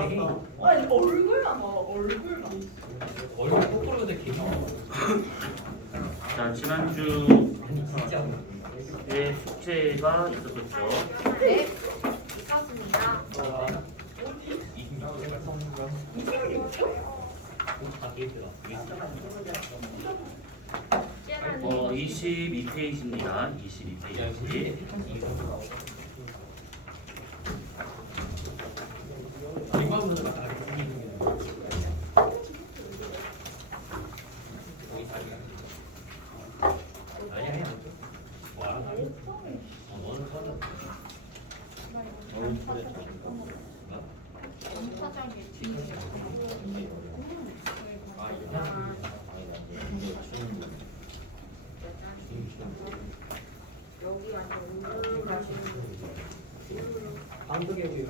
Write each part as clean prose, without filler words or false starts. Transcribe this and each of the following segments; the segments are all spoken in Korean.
아니 얼굴만 봐 얼굴만. 얼굴 거꾸로 돼 기. 자, 지난주에 진짜. 숙제가 있었었죠. 네, 있었습니다. 숙제는 22페이지입니다. 22페이지. 사장의 여기 완전 운동 가시는 반도계 우유.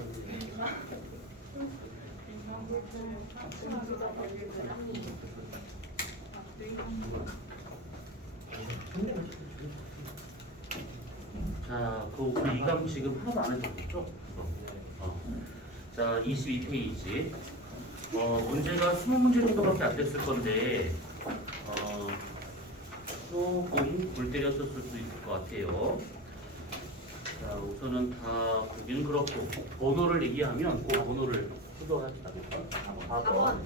자, 우리 이 과목 지금 하나도 안 해줬죠? 자, 22페이지. 문제가 20문제 정도밖에 안 됐을 건데, 조금 골 때렸었을 수도 있을 것 같아요. 자, 우선은 다 보기는 그렇고, 번호를 얘기하면 그 번호를 수도합시다. 4번.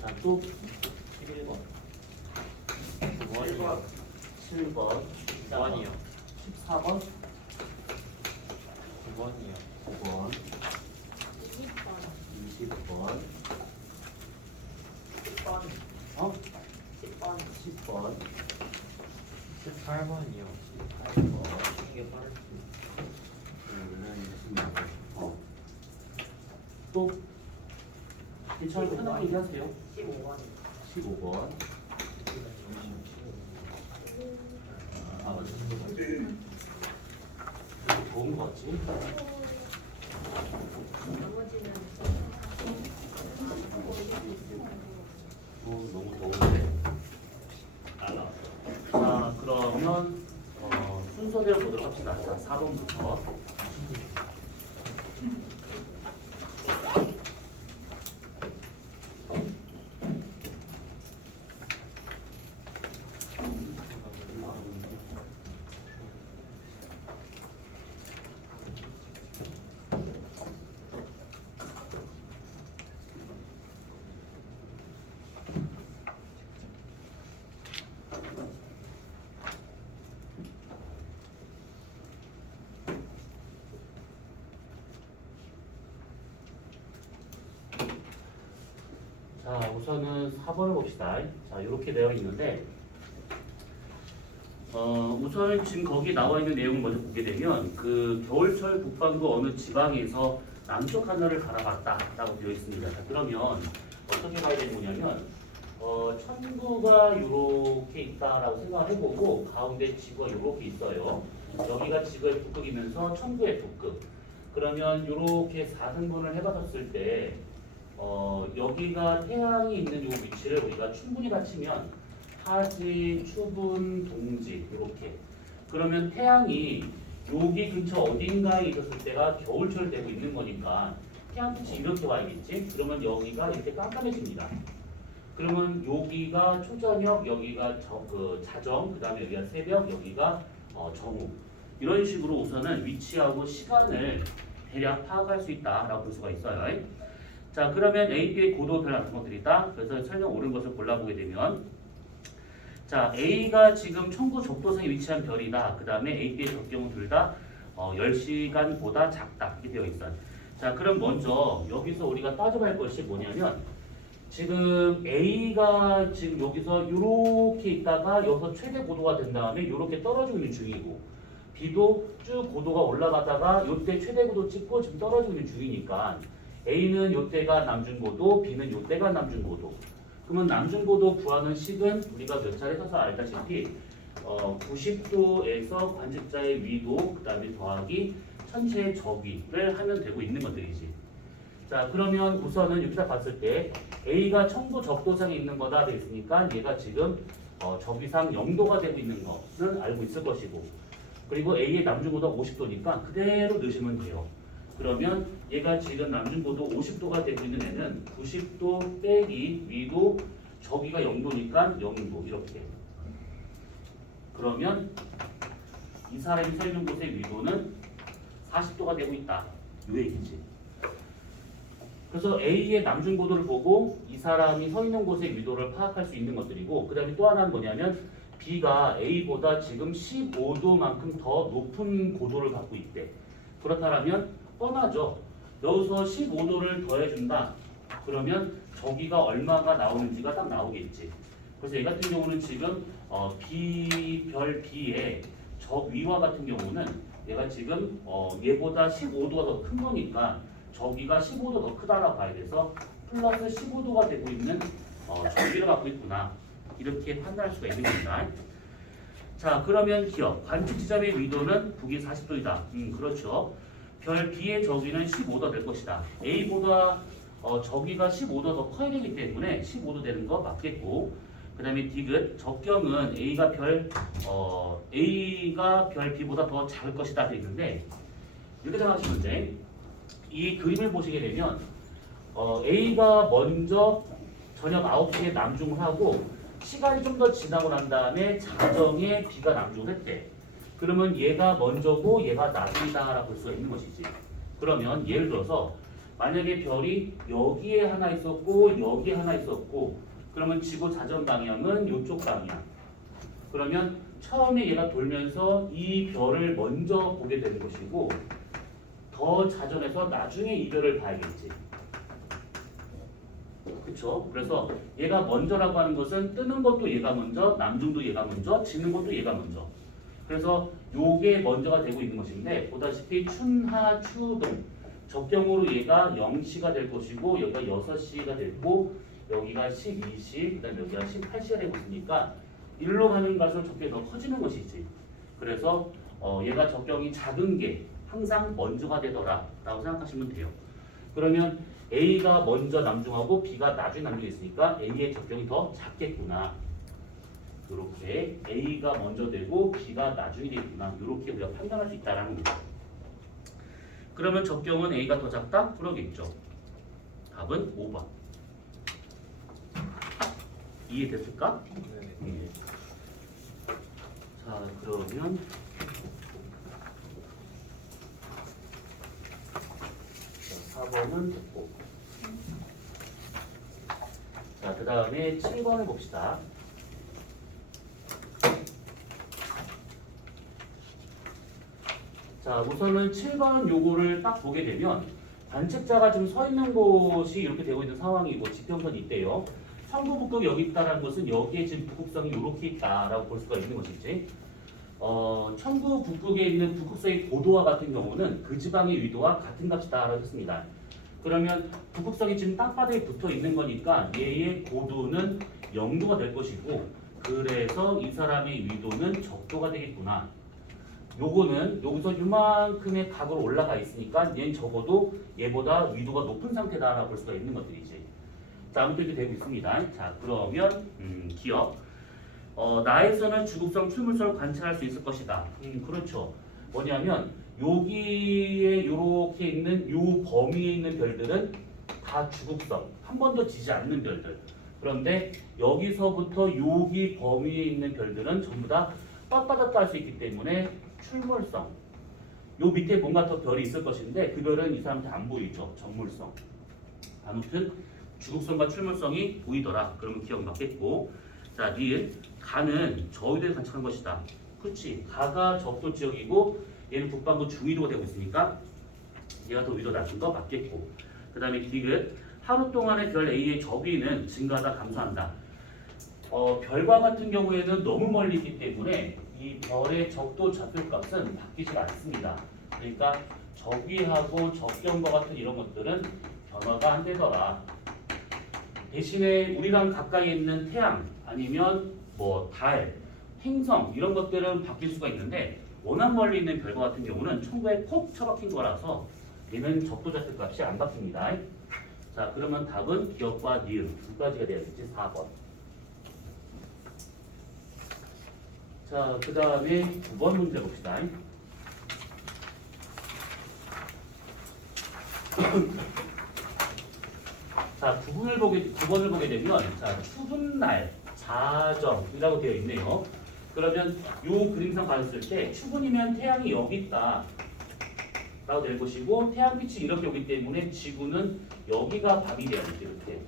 자, 또 11번. 1번, 7번, 9번이요. 14번, 9번이요. 9번, 20번 20번, 10번. 10번. 10번, 18번이요. 8번, 이게 빠르지. 또 괜찮을 편하게 얘기하세요. 15번. 15번. 아, 맞아. 좋은 거 같지? 나머지는 너무 더운데. 자, 그러면 순서대로 보도록 합시다. 자, 4번부터. 자, 우선은 4번을 봅시다. 자, 이렇게 되어 있는데, 우선은 지금 거기 나와 있는 내용을 먼저 보게 되면, 그 겨울철 북반구 어느 지방에서 남쪽 하늘을 바라봤다라고 되어 있습니다. 자, 그러면 어떻게 봐야 되는 거냐면, 천구가 이렇게 있다라고 생각을 해보고, 가운데 지구가 이렇게 있어요. 여기가 지구의 북극이면서 천구의 북극. 그러면 이렇게 4등분을 해봤을 때, 여기가 태양이 있는 이 위치를 우리가 충분히 갖추면 하지, 추분, 동지 이렇게. 그러면 태양이 여기 근처 어딘가에 있었을 때가 겨울철 되고 있는 거니까 태양빛이 이렇게 와야겠지. 그러면 여기가 이렇게 깜깜해집니다. 그러면 여기가 초저녁, 여기가 자정, 그 다음에 여기가 새벽, 여기가 정오. 이런 식으로 우선은 위치하고 시간을 대략 파악할 수 있다라고 볼 수가 있어요. 자, 그러면 A, B의 고도별 같은 것들이 있다. 그래서 설명 옳은 것을 골라보게 되면, 자, A가 지금 천구 적도성에 위치한 별이다. 그 다음에 A, B의 적경은 둘 다 10시간보다 작다. 이렇게 되어 있어요. 자, 그럼 먼저 여기서 우리가 따져볼 것이 뭐냐면, 지금 A가 지금 여기서 이렇게 있다가 여기서 최대 고도가 된 다음에 이렇게 떨어지고 있는 중이고, B도 쭉 고도가 올라가다가 이때 최대 고도 찍고 지금 떨어지고 있는 중이니까 A는 이때가 남준고도, B는 이때가 남준고도. 그러면 남준고도 구하는 식은 우리가 몇 차례 써서 알다시피 90도에서 관측자의 위도, 그 다음에 더하기 천체의 적위를 하면 되고 있는 것들이지. 자, 그러면 우선은 여기다 봤을 때 A가 천구 적도상에 있는 거다 돼 있으니까 얘가 지금 적위상 0도가 되고 있는 것은 알고 있을 것이고, 그리고 A의 남중고도 50도니까 그대로 넣으시면 돼요. 그러면 얘가 지금 남중고도 50도가 되고 있는 애는 90도 빼기 위도 저기가 0도니까 0도 이렇게. 그러면 이 사람이 서 있는 곳의 위도는 40도가 되고 있다. 이 얘기지. 그래서 A의 남중고도를 보고 이 사람이 서 있는 곳의 위도를 파악할 수 있는 것들이고, 그 다음에 또 하나는 뭐냐면 B가 A보다 지금 15도만큼 더 높은 고도를 갖고 있대. 그렇다면 뻔하죠. 여기서 15도를 더해준다. 그러면 저기가 얼마가 나오는지가 딱 나오겠지. 그래서 얘 같은 경우는 지금 B별 B의 저 위와 같은 경우는 얘가 지금 얘보다 15도가 더 큰 거니까 저기가 15도 더 크다라고 봐야 돼서 플러스 15도가 되고 있는 저기를 갖고 있구나. 이렇게 판단할 수가 있는 겁니다. 자, 그러면 기억. 관측 지점의 위도는 북위 40도이다. 그렇죠. 별 B의 저기는 15도 될 것이다. A보다 저기가 15도 더 커야 되기 때문에 15도 되는 거 맞겠고, 그 다음에 디귿 적경은 A가 별 B보다 더 작을 것이다 되어 있는데, 이렇게 생각하시면 돼. 이 그림을 보시게 되면 A가 먼저 저녁 9시에 남중을 하고 시간이 좀 더 지나고 난 다음에 자정에 B가 남중을 했대. 그러면 얘가 먼저고 얘가 나중이다라고 볼 수가 있는 것이지. 그러면 예를 들어서 만약에 별이 여기에 하나 있었고 여기에 하나 있었고, 그러면 지구 자전 방향은 이쪽 방향. 그러면 처음에 얘가 돌면서 이 별을 먼저 보게 되는 것이고, 더 자전해서 나중에 이 별을 봐야겠지. 그쵸? 그래서 얘가 먼저라고 하는 것은 뜨는 것도 얘가 먼저, 남중도 얘가 먼저, 지는 것도 얘가 먼저. 그래서 요게 먼저가 되고 있는 것인데, 보다시피 춘하 추동 적경으로 얘가 0시가 될 것이고 여기가 6시가 됐고 여기가 12시, 그 다음에 여기가 18시가 되고 있으니까 일로 가는 갈수록 적경이 더 커지는 것이지. 그래서 얘가 적경이 작은 게 항상 먼저가 되더라 라고 생각하시면 돼요. 그러면 A가 먼저 남중하고 B가 나중에 남중에 있으니까 A의 적경이 더 작겠구나. 이렇게 A가 먼저 되고 B가 나중에 되겠구나. 이렇게 우리가 판단할 수 있다는 거죠. 그러면 적경은 A가 더 작다? 그러겠죠. 답은 5번. 이해됐을까? 네. 자, 그러면 자, 4번은 됐고, 자, 그 다음에 7번을 봅시다. 자, 우선은 7번 요거를 딱 보게 되면 관측자가 지금 서 있는 곳이 이렇게 되고 있는 상황이고 지평선이 있대요. 천구 북극이 여기 있다는 것은 여기에 지금 북극성이 이렇게 있다라고 볼 수가 있는 것이지. 천구 북극에 있는 북극성의 고도와 같은 경우는 그 지방의 위도와 같은 값이다라고 했습니다. 그러면 북극성이 지금 땅바닥에 붙어 있는 거니까 얘의 고도는 0도가 될 것이고, 그래서 이 사람의 위도는 적도가 되겠구나. 요거는 여기서 이만큼의 각으로 올라가 있으니까 얘는 적어도 얘보다 위도가 높은 상태다라고 볼 수가 있는 것들이지. 자, 아무튼 이렇게 되고 있습니다. 자, 그러면 기억. 나에서는 주극성, 출물성을 관찰할 수 있을 것이다. 그렇죠. 뭐냐면 여기에 요렇게 있는 요 범위에 있는 별들은 다 주극성, 한 번도 지지 않는 별들. 그런데 여기서부터 여기 범위에 있는 별들은 전부 다 빳빳하다 할 수 있기 때문에 출물성. 요 밑에 뭔가 더 별이 있을 것인데 그 별은 이 사람한테 안 보이죠. 적물성. 아무튼 주극성과 출물성이 보이더라. 그러면 기억 맞겠고. 자, 니은 가는 저위도에 관측한 것이다. 그렇지. 가가 적도 지역이고 얘는 북반구 중위도가 되고 있으니까 얘가 더 위도 낮은 거 맞겠고. 그 다음에 디귿 하루 동안의 별 A의 저위는 증가하다 감소한다. 별과 같은 경우에는 너무 멀리 있기 때문에 이 별의 적도 좌표값은 바뀌지 않습니다. 그러니까 적위하고 적경과 같은 이런 것들은 변화가 안 되더라. 대신에 우리랑 가까이 있는 태양 아니면 뭐 달, 행성 이런 것들은 바뀔 수가 있는데 워낙 멀리 있는 별과 같은 경우는 천구에 콕 처박힌 거라서 얘는 적도 좌표값이 안 바뀝니다. 자, 그러면 답은 기억과 니은 두 가지가 되어야겠지. 4번. 자, 그 다음에 9번 문제 봅시다. 자, 9번을 보게 되면, 자, 추운 날, 자정이라고 되어 있네요. 그러면 요 그림상 봤을 때, 추분이면 태양이 여기 있다. 라고 될 것이고, 태양빛이 이렇게 오기 때문에 지구는 여기가 밤이 돼야겠죠, 이렇게.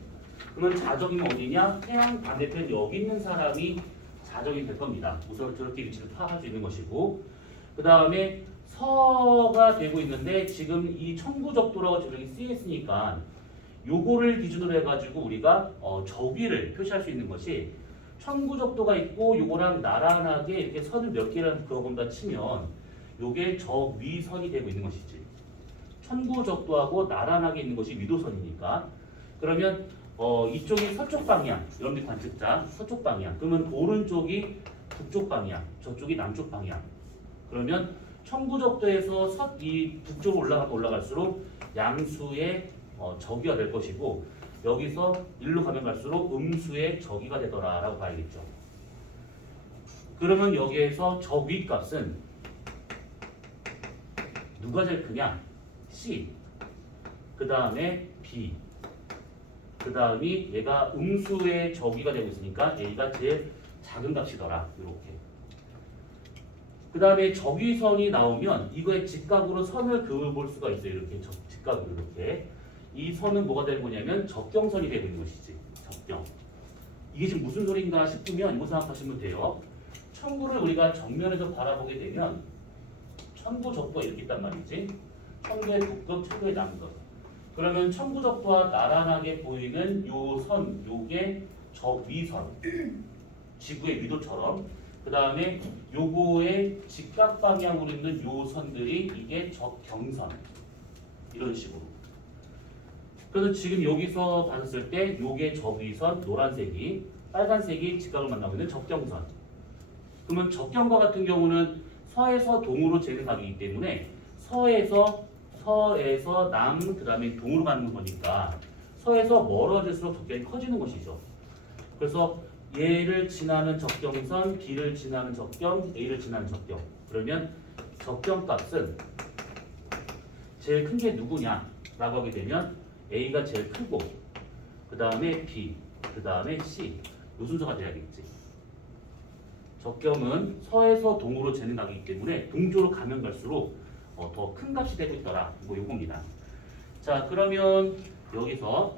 그러면 자정이면 어디냐? 태양 반대편 여기 있는 사람이 자정이 될 겁니다. 우선 저렇게 위치를 파악할 수 있는 것이고, 그 다음에 서가 되고 있는데 지금 이 천구적도라고 저렇게 쓰여있으니까 요거를 기준으로 해가지고 우리가 저기를 표시할 수 있는 것이 천구적도가 있고 요거랑 나란하게 이렇게 선을 몇 개를 그어본다 치면 요게 저위선이 되고 있는 것이지. 천구적도하고 나란하게 있는 것이 위도선이니까. 그러면 이쪽이 서쪽 방향, 여러분들 관측자 서쪽 방향. 그러면 오른쪽이 북쪽 방향, 저쪽이 남쪽 방향. 그러면 천구적도에서 이 북쪽으로 올라갈수록 양수의 저기가 될 것이고, 여기서 일로 가면 갈수록 음수의 저기가 되더라라고 봐야겠죠. 그러면 여기에서 저 위값은 누가 제일 크냐? C. 그 다음에 B. 그 다음이 얘가 음수의 저기가 되고 있으니까 A가 제일 작은 값이더라. 이렇게. 그 다음에 저기선이 나오면 이거의 직각으로 선을 그어볼 수가 있어요. 이렇게 직각으로 이렇게. 이 선은 뭐가 되는 거냐면 적경선이 되고 있는 것이지. 적경. 이게 지금 무슨 소리인가 싶으면 이거 생각하시면 돼요. 천구를 우리가 정면에서 바라보게 되면 천구적도가 이렇게 있단 말이지. 천구의 북극, 천구의 남극. 그러면 천구적도와 나란하게 보이는 요 선, 요게 저위선. 지구의 위도처럼. 그 다음에 요거의 직각 방향으로 있는 요 선들이 이게 적경선. 이런 식으로. 그래서 지금 여기서 봤을 때 요게 저위선, 노란색이, 빨간색이 직각을 만나고 있는 적경선. 그러면 적경과 같은 경우는 서에서 동으로 재는 각이기 때문에 서에서 남, 그 다음에 동으로 가는 거니까 서에서 멀어질수록 적경이 커지는 것이죠. 그래서 얘를 지나는 적경선, B를 지나는 적경, A를 지나는 적경. 그러면 적경값은 제일 큰 게 누구냐? 라고 하게 되면 A가 제일 크고, 그 다음에 B, 그 다음에 C. 요 순서가 돼야겠지. 적경은 서에서 동으로 재는 각이기 때문에 동쪽으로 가면 갈수록 더 큰 값이 되고 있더라. 뭐 요겁니다. 자, 그러면 여기서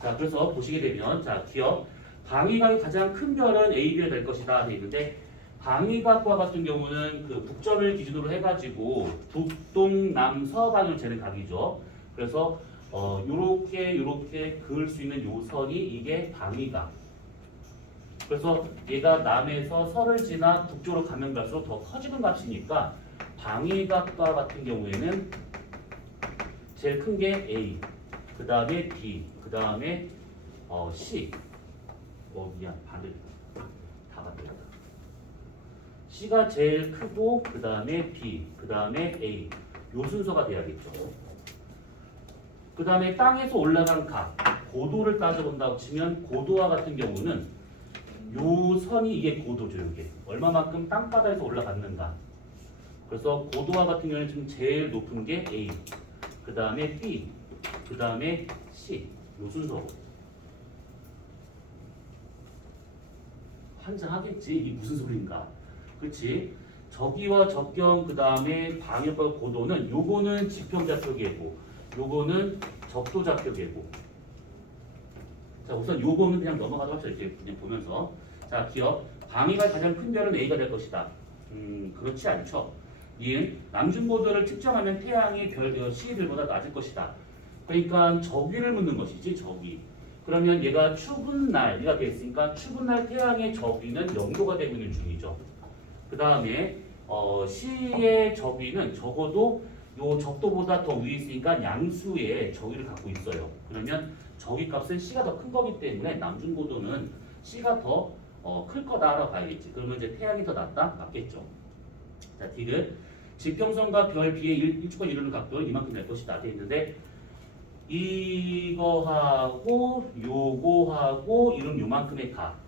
자, 그래서 보시게 되면 자, 기억 방위각의 가장 큰 별은 AB가 될 것이다 돼 있는데, 방위각과 같은 경우는 그 북전을 기준으로 해가지고 북동남서 방향을 재는 각이죠. 그래서 요렇게 그을 수 있는 요 선이 이게 방위각. 그래서 얘가 남에서 서를 지나 북쪽으로 가면 갈수록 더 커지는 값이니까 방위각과 같은 경우에는 제일 큰 게 A, 그 다음에 B, 그 다음에 C. 미안, 반대다. 다 반대다. C가 제일 크고, 그 다음에 B, 그 다음에 A. 요 순서가 돼야겠죠. 그 다음에 땅에서 올라간 각, 고도를 따져본다고 치면 고도와 같은 경우는 요 선이 이게 고도죠. 이게 얼마만큼 땅바닥에서 올라갔는가. 그래서 고도와 같은 경우는 지금 제일 높은 게 A, 그 다음에 B, 그 다음에 C. 요 순서로. 환장하겠지. 이게 무슨 소리인가. 그렇지? 저기와 적경, 그 다음에 방역과 고도는 요거는 지평좌표계고, 요거는 적도좌표계고. 자, 우선 요거는 그냥 넘어가서 합시다. 이렇게 그냥 보면서. 자, 기억. 방위가 가장 큰 별은 A가 될 것이다. 그렇지 않죠. 이은 남중고도를 측정하면 태양이 별 C별보다 낮을 것이다. 그러니까 저기를 묻는 것이지, 저기. 그러면 얘가 추운 날이가 됐으니까 추운 날 태양의 저기는 0도가 되고 있는 중이죠. 그 다음에 C의 저기는 적어도 요 적도보다 더 위에 있으니까 양수의 저기를 갖고 있어요. 그러면 저기 값은 C가 더 큰 거기 때문에 남중고도는 C가 더 클 거다라고 봐야겠지. 그러면 이제 태양이 더 낫다? 맞겠죠. 자, D는 지평선과 별 B의 일축과 이루는 각도는 이만큼 될 것이다. 돼 있는데 이거하고 요거하고 이런 요만큼의 각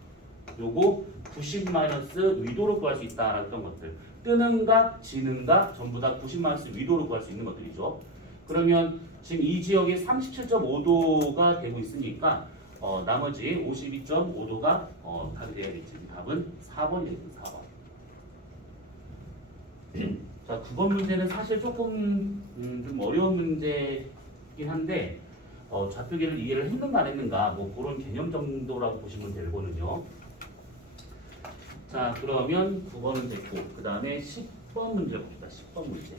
요거 90 마이너스 위도로 구할 수 있다라는 어떤 것들 뜨는 각, 지는 각 전부 다 90 마이너스 위도로 구할 수 있는 것들이죠. 그러면 지금 이 지역에 37.5도가 되고 있으니까 나머지 52.5도가 답이 되어야겠지. 답은 4번이 되겠습니다. 4번. 자, 9번 문제는 사실 조금 좀 어려운 문제이긴 한데 좌표계를 이해를 했는가 안 했는가 뭐 그런 개념 정도라고 보시면 되거든요. 자, 그러면 9번은 됐고 그 다음에 10번 문제 봅시다. 10번 문제.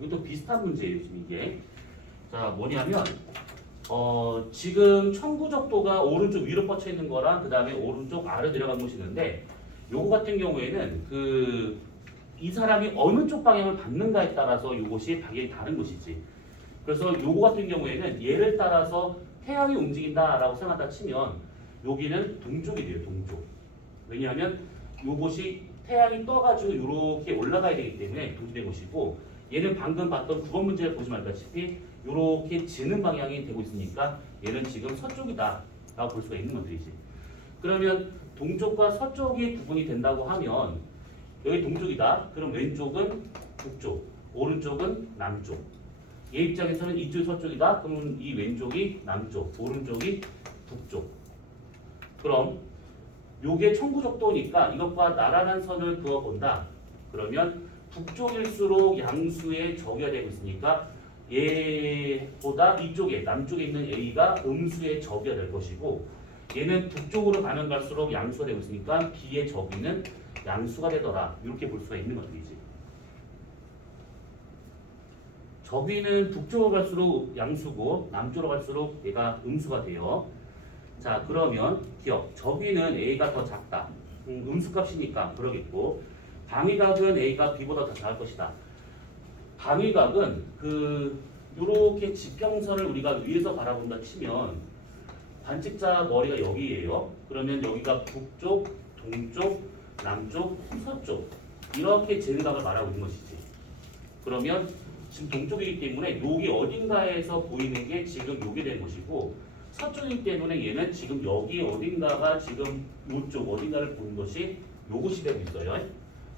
이것도 비슷한 문제예요. 지금 이게. 자, 뭐냐면 지금 청구적도가 오른쪽 위로 뻗쳐 있는 거랑 그 다음에 오른쪽 아래로 내려간 곳이 있는데 요거 같은 경우에는 이 사람이 어느 쪽 방향을 받는가에 따라서 요것이 방향이 다른 것이지. 그래서 요거 같은 경우에는 얘를 따라서 태양이 움직인다라고 생각한다 치면 여기는 동쪽이 돼요. 동쪽. 왜냐하면 요것이 태양이 떠가지고 이렇게 올라가야 되기 때문에 동쪽된 것이고 얘는 방금 봤던 9번 문제를 보시면 알다시피 이렇게 지는 방향이 되고 있으니까 얘는 지금 서쪽이다 라고 볼 수가 있는 것들이지. 그러면 동쪽과 서쪽이 구분이 된다고 하면 여기 동쪽이다. 그럼 왼쪽은 북쪽, 오른쪽은 남쪽. 얘 입장에서는 이쪽이 서쪽이다. 그러면 이 왼쪽이 남쪽, 오른쪽이 북쪽. 그럼 요게 청구적도니까 이것과 나란한 선을 그어본다. 그러면 북쪽일수록 양수의 적이가 되고 있으니까 얘보다 이쪽에 남쪽에 있는 A가 음수의 적이가 될 것이고 얘는 북쪽으로 가면 갈수록 양수가 되고 있으니까 B의 적이는 양수가 되더라. 이렇게 볼 수가 있는 것들이지. 적이는 북쪽으로 갈수록 양수고 남쪽으로 갈수록 얘가 음수가 돼요. 자, 그러면 기억. 적이는 A가 더 작다. 음수값이니까 그러겠고 방위각은 A가 B보다 더 작을 것이다. 방위각은 요렇게 지평선을 우리가 위에서 바라본다 치면 관측자 머리가 여기예요. 그러면 여기가 북쪽, 동쪽, 남쪽, 서쪽 이렇게 제각을 말하고 있는 것이지. 그러면 지금 동쪽이기 때문에 여기 어딘가에서 보이는 게 지금 요게 된 것이고 서쪽이기 때문에 얘는 지금 여기 어딘가가 지금 요쪽 어딘가를 보는 것이 요것이 되고 있어요.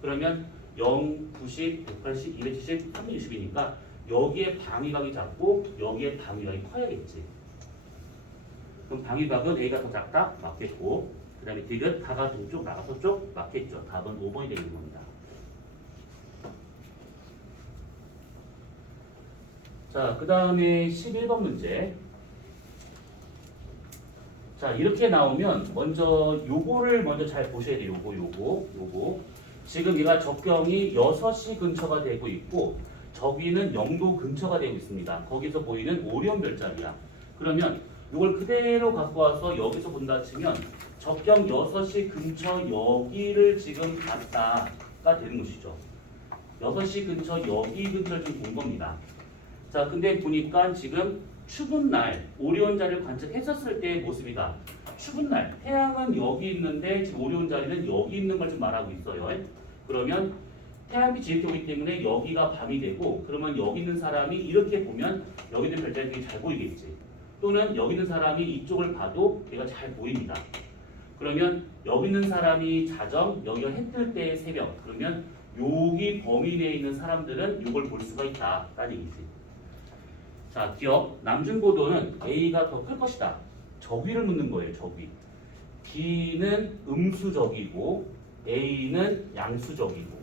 그러면 0, 90, 180, 270, 360이니까 여기에 방위각이 작고 여기에 방위각이 커야겠지. 그럼 방위각은 A가 더 작다? 맞겠고 그 다음에 디귿 다가 동쪽, 나가 서쪽? 맞겠죠. 답은 5번이 되는 겁니다. 자, 그 다음에 11번 문제. 자, 이렇게 나오면 먼저 요거를 먼저 잘 보셔야 돼요. 요거. 지금 얘가 적경이 6시 근처가 되고 있고 저기는 0도 근처가 되고 있습니다. 거기서 보이는 오리온 별자리야. 그러면 이걸 그대로 갖고 와서 여기서 본다 치면 적경 6시 근처 여기를 지금 봤다가 되는 것이죠. 6시 근처 여기 근처를 좀 본 겁니다. 자, 근데 보니까 지금 추운 날 오리온 자리를 관측했었을 때의 모습이다. 추운 날 태양은 여기 있는데 지금 오리온 자리는 여기 있는 걸 좀 말하고 있어요. 그러면 태양빛이 이렇게 오기 때문에 여기가 밤이 되고 그러면 여기 있는 사람이 이렇게 보면 여기 있는 별자리들이 잘 보이겠지. 또는 여기 있는 사람이 이쪽을 봐도 얘가 잘 보입니다. 그러면 여기 있는 사람이 자정, 여기가 해 뜰 때의 새벽. 그러면 여기 범위 내에 있는 사람들은 이걸 볼 수가 있다라는 얘기지. 자, 기억. 남중고도는 A가 더 클 것이다. 적위를 묻는 거예요. 적위. B는 음수적이고 A는 양수적이고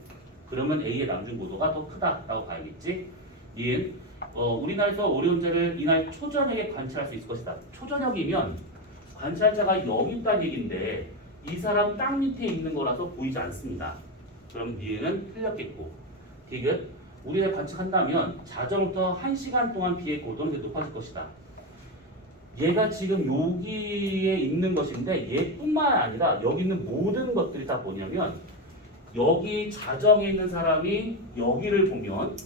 그러면 A의 남중고도가 더 크다라고 봐야겠지. 이은 우리나라에서 오리온자를 이날 초저녁에 관찰할 수 있을 것이다. 초저녁이면 관찰자가 여기 있다는 얘기인데 이 사람 땅 밑에 있는 거라서 보이지 않습니다. 그럼 니은은 틀렸겠고 디귿 우리가 관측한다면 자정부터 1시간 동안 비의 고도는 높아질 것이다. 얘가 지금 여기에 있는 것인데 얘뿐만 아니라 여기 있는 모든 것들이 다 뭐냐면 여기 자정에 있는 사람이 여기를 보면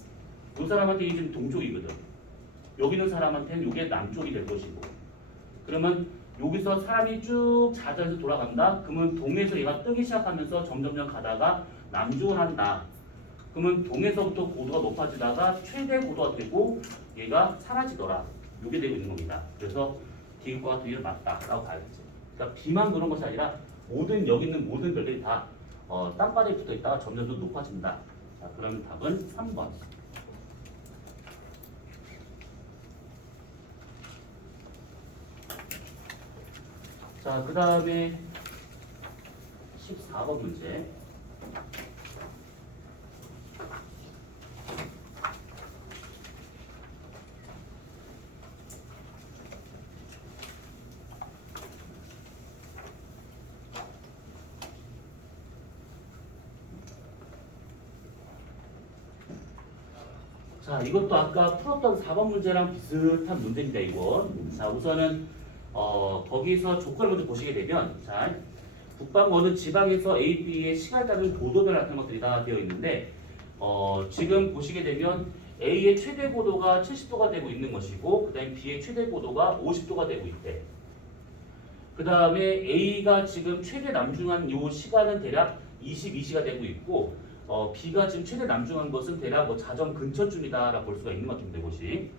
이 사람한테 이게 지금 동쪽이거든. 여기 있는 사람한테는 이게 남쪽이 될 것이고 그러면 여기서 사람이 쭉 자정에서 돌아간다. 그러면 동에서 얘가 뜨기 시작하면서 점점점 가다가 남쪽을 한다. 그러면 동에서부터 고도가 높아지다가 최대 고도가 되고 얘가 사라지더라. 이게 되고 있는 겁니다. 그래서 디귿과 같은 일을 맞다라고 봐야겠죠. 그러니까 B만 그런 것이 아니라 모든 여기 있는 모든 별들이 다 땅바닥에 붙어 있다가 점점 더 높아진다. 자, 그러면 답은 3번. 자, 그 다음에 14번 문제. 자, 이것도 아까 풀었던 4번 문제랑 비슷한 문제입니다, 이거. 자, 우선은 거기서 조건을 먼저 보시게 되면, 자, 북방 어느 지방에서 A, B의 시간에 따른 고도별 같은 것들이 다 되어 있는데, 지금 보시게 되면 A의 최대 고도가 70도가 되고 있는 것이고, 그 다음에 B의 최대 고도가 50도가 되고 있대. 그 다음에 A가 지금 최대 남중한 요 시간은 대략 22시가 되고 있고, B가 지금 최대 남중한 것은 대략 뭐 자정 근처쯤이다라고 볼 수가 있는 것 같은데, 보시.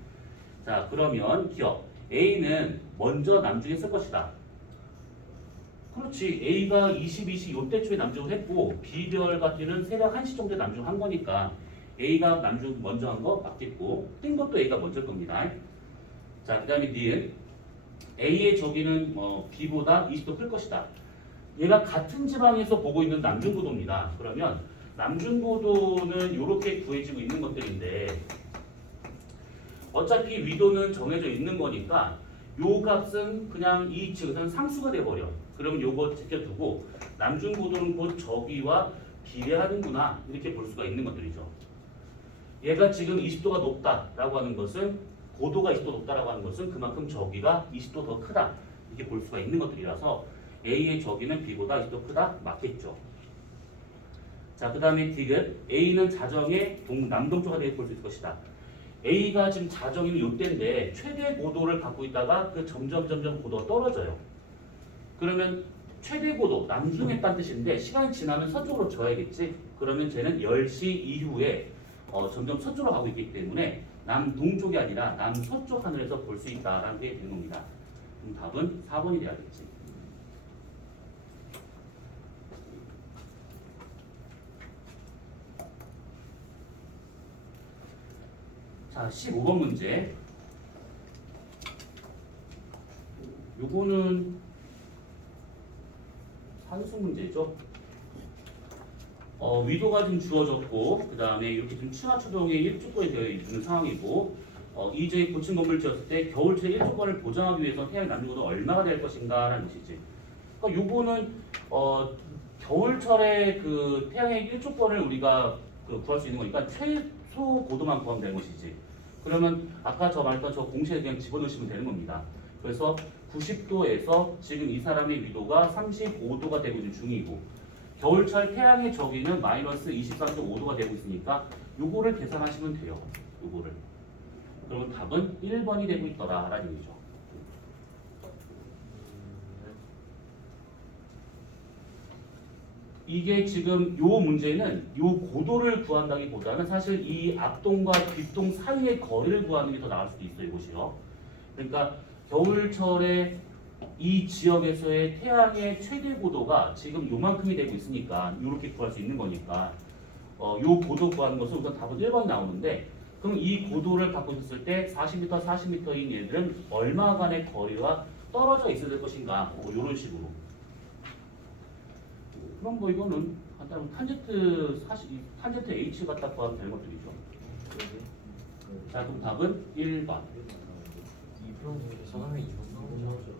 자, 그러면 기억. A는 먼저 남중했을 것이다. 그렇지. A가 22시 요때쯤에 남중을 했고 B별 같은 경우는 새벽 1시 정도에 남중한 거니까 A가 남중 먼저 한 거 맞겠고 뜬 것도 A가 먼저일 겁니다. 자, 그 다음에 니은 A의 저기는 B보다 20도 클 것이다. 얘가 같은 지방에서 보고 있는 남중고도입니다. 그러면 남중고도는 이렇게 구해지고 있는 것들인데 어차피 위도는 정해져 있는 거니까 요 값은 그냥 이 지역에서는 상수가 돼버려. 그러면 요거 제껴두고 남중고도는 곧 저기와 비례하는구나 이렇게 볼 수가 있는 것들이죠. 얘가 지금 20도가 높다라고 하는 것은 고도가 20도 높다라고 하는 것은 그만큼 저기가 20도 더 크다 이렇게 볼 수가 있는 것들이라서 A의 저기는 B보다 20도 크다 맞겠죠. 자, 그 다음에 디귿 A는 자정의 남동쪽가 되게 볼 수 있을 것이다. A가 지금 자정이는 요때인데 최대 고도를 갖고 있다가 그 점점 고도가 떨어져요. 그러면 최대 고도 남중했다는 뜻인데 시간이 지나면 서쪽으로 져야겠지. 그러면 쟤는 10시 이후에 점점 서쪽으로 가고 있기 때문에 남동쪽이 아니라 남서쪽 하늘에서 볼 수 있다라는 게 되는 겁니다. 그럼 답은 4번이 돼야겠지. 자, 15번 문제. 요거는 산수 문제죠. 위도가 좀 주어졌고, 그 다음에 이렇게 좀 추하초동의 1조건이 되어 있는 상황이고, 이제 고층 건물을 지었을 때 겨울철 1조건을 보장하기 위해서 태양 남중고도 얼마가 될 것인가라는 것이지. 그러니까 요거는 겨울철에 그 태양의 1조건을 우리가 구할 수 있는 거니까 최소 고도만 구하면 되는 것이지. 그러면 아까 저 말했던 저 공식에 그냥 집어넣으시면 되는 겁니다. 그래서 90도에서 지금 이 사람의 위도가 35도가 되고 있는 중이고 겨울철 태양의 저기는 마이너스 24.5도가 되고 있으니까 요거를 계산하시면 돼요. 요거를. 그러면 답은 1번이 되고 있더라라는 얘기죠. 이게 지금 요 문제는 요 고도를 구한다기보다는 사실 이 앞동과 뒷동 사이의 거리를 구하는 게 더 나을 수도 있어요. 이것이요. 그러니까 겨울철에 이 지역에서의 태양의 최대 고도가 지금 요만큼이 되고 있으니까 이렇게 구할 수 있는 거니까 요 고도 구하는 것은 우선 답은 1번이 나오는데 그럼 이 고도를 갖고 있었을 때 40m, 40m인 얘들은 얼마간의 거리와 떨어져 있어야 될 것인가 이런 식으로. 그럼 뭐 이거는 간단한 탄젠트 H 갖다 구하면 되는 것들이죠. 자, 그럼 답은 1번. 2번 전화면 2번 나오죠.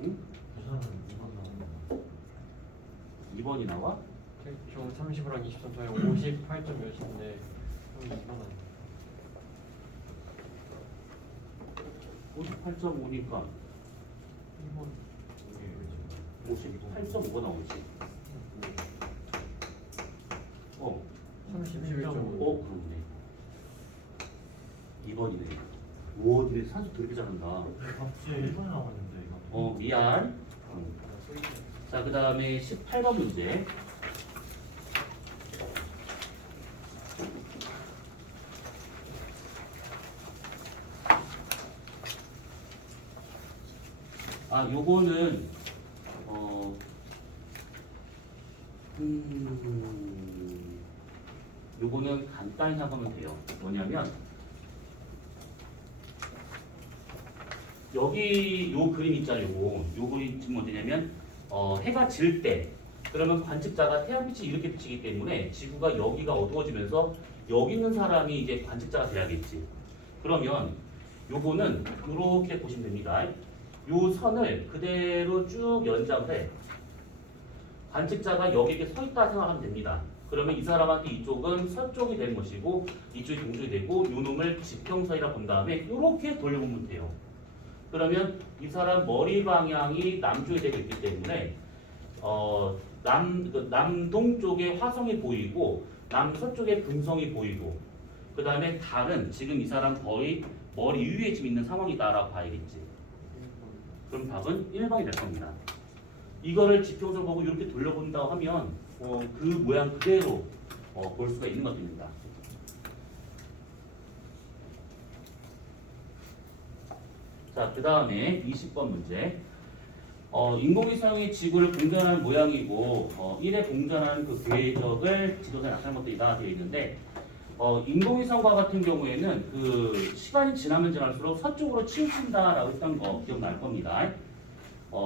응? 전화면 2번 나오죠. 2번이 나와? 총 30이랑 23 저희 58점 몇인데 2번 아니에요. 58.5니까 1번 58.5가 나오지. 31.5. 그렇네. 2번이네. 우와, 니네 산수 되게 잘한다. 갑자기 1번 나왔는데 이거. 미안. 자, 그 다음에 18번 문제. 요거는 요거는 간단히 생각하면 돼요. 뭐냐면 여기 요 그림 있잖아요. 요 그림 지금 어디냐면 해가 질 때 그러면 관측자가 태양빛이 이렇게 비치기 때문에 지구가 여기가 어두워지면서 여기 있는 사람이 이제 관측자가 돼야겠지. 그러면 요거는 이렇게 보시면 됩니다. 요 선을 그대로 쭉 연장을 해. 관측자가 여기 이렇게 서 있다 생각하면 됩니다. 그러면 이 사람한테 이쪽은 서쪽이 되는 것이고 이쪽이 동쪽이 되고 요 놈을 지평선이라 본 다음에 이렇게 돌려보면 돼요. 그러면 이 사람 머리 방향이 남쪽이 되고 있기 때문에 남동쪽에 화성이 보이고 남서쪽에 금성이 보이고 그 다음에 달은 지금 이 사람 거의 머리 위에 지금 있는 상황이다라고 봐야겠지. 그럼 답은 1번이 될 겁니다. 이거를 지평선 보고 이렇게 돌려본다고 하면 그 모양 그대로 볼 수가 있는 것입니다. 자, 그 다음에 20번 문제. 인공위성이 지구를 공전하는 모양이고 1회 공전하는 그 궤적을 지도사에 나타낸 것들이다 되어 있는데 인공위성과 같은 경우에는 그 시간이 지나면 지날수록 서쪽으로 치우친다라고 했던 거 기억날 겁니다.